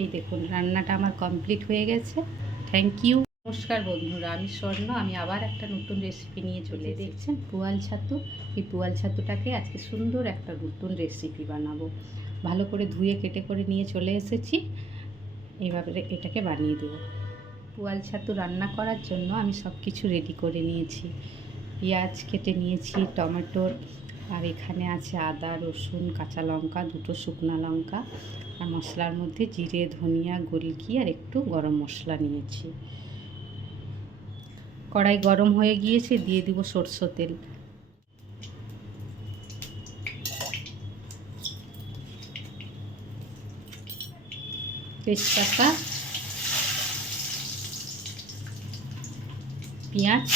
এই দেখুন রান্নাটা আমার কমপ্লিট হয়ে গেছে। Thank you. নমস্কার বন্ধুরা, আমি স্বর্ণ। আমি আবার একটা নতুন রেসিপি নিয়ে চলে দেখছেন পুয়াল ছাতু। এই পুয়াল ছাতুটাকে আজকে সুন্দর একটা নতুন রেসিপি বানাবো। ভালো করে ধুয়ে কেটে করে নিয়ে চলে এসেছি। এইভাবে এটাকে বানিয়ে দেবো। পুয়াল ছাতু রান্না করার জন্য আমি সব কিছু রেডি করে নিয়েছি। পেঁয়াজ কেটে নিয়েছি, টমেটো, আর এখানে আছে আদা, রসুন, কাঁচা লঙ্কা, দুটো শুকনো লঙ্কা, আর মশলার মধ্যে জিরে, ধনিয়া, গোলকি আর একটু গরম মশলা নিয়েছি। কড়াই গরম হয়ে গিয়েছে, দিয়ে দিব সরষের তেল। তেজপাতা, পেঁয়াজ,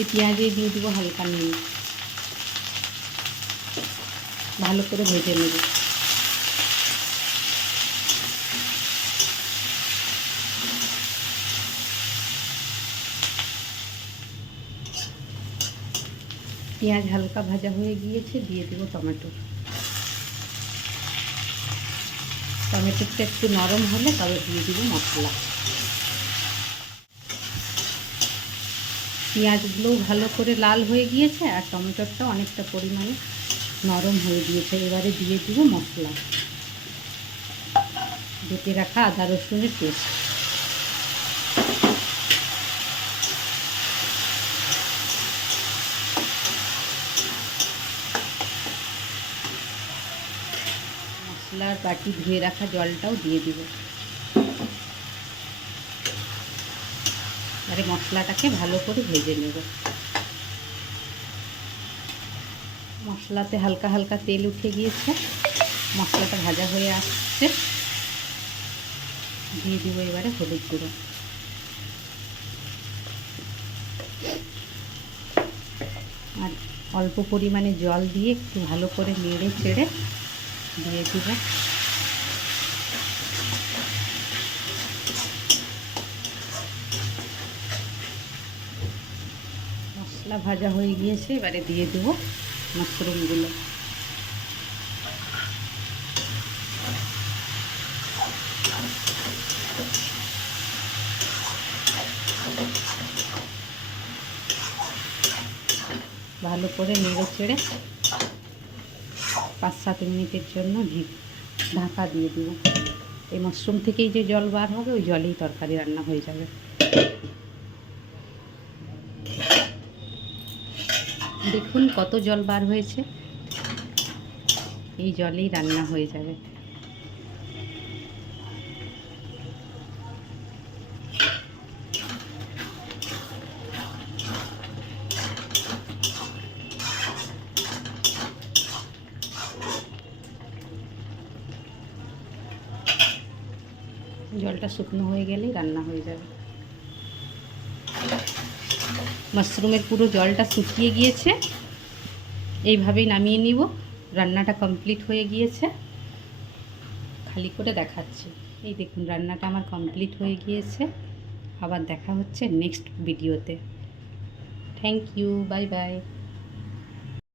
এই পেঁয়াজে দিয়ে দিব হালকা নুন, ভালো করে ভেজে নেব। পেঁয়াজ হালকা ভাজা হয়ে গিয়েছে, দিয়ে দেবো টমেটো। টমেটোটা একটু নরম হলে তবে দিয়ে দিব মশলা। পেঁয়াজগুলোও ভালো করে লাল হয়ে গিয়েছে আর টমেটোটাও অনেকটা পরিমাণে নরম হয়ে গিয়েছে। এবারে দিয়ে দিব মশলা, বেটে রাখা আদা রসুনের পেস্ট। মশলার বাটি ধুয়ে রাখা জলটাও দিয়ে দিব। এবারে মশলাটাকে ভালো করে ভেজে নেব। মশলাতে হালকা হালকা তেল উঠে গিয়েছে, মশলাটা ভাজা হয়ে আসছে। দিয়ে দিব এবারে হলুদ গুঁড়ো, আর অল্প পরিমাণে জল দিয়ে একটু ভালো করে নেড়ে চেড়ে দিয়ে দিব মশলা ভাজা হয়ে গিয়েছে। এবারে দিয়ে দেব মাশরুমগুলো। ভালো করে নেড়ে চেড়ে 5-7 মিনিটের জন্য ঢাকা দিয়ে দিব। এই মাশরুম থেকেই যে জল বার হবে ওই জলেই তরকারি রান্না হয়ে যাবে। দেখুন কত জল বার হয়েছে, এই জলেই রান্না হয়ে যাবে। জলটা শুকনো হয়ে গেলেই রান্না হয়ে যাবে। মাশরুমের পুরো জলটা শুকিয়ে গিয়েছে, এইভাবেই নামিয়ে নিব। রান্নাটা কমপ্লিট হয়ে গিয়েছে, খালি করে দেখাচ্ছি। এই দেখুন রান্নাটা আমার কমপ্লিট হয়ে গিয়েছে। আবার দেখা হচ্ছে নেক্সট ভিডিওতে। Thank you, bye by.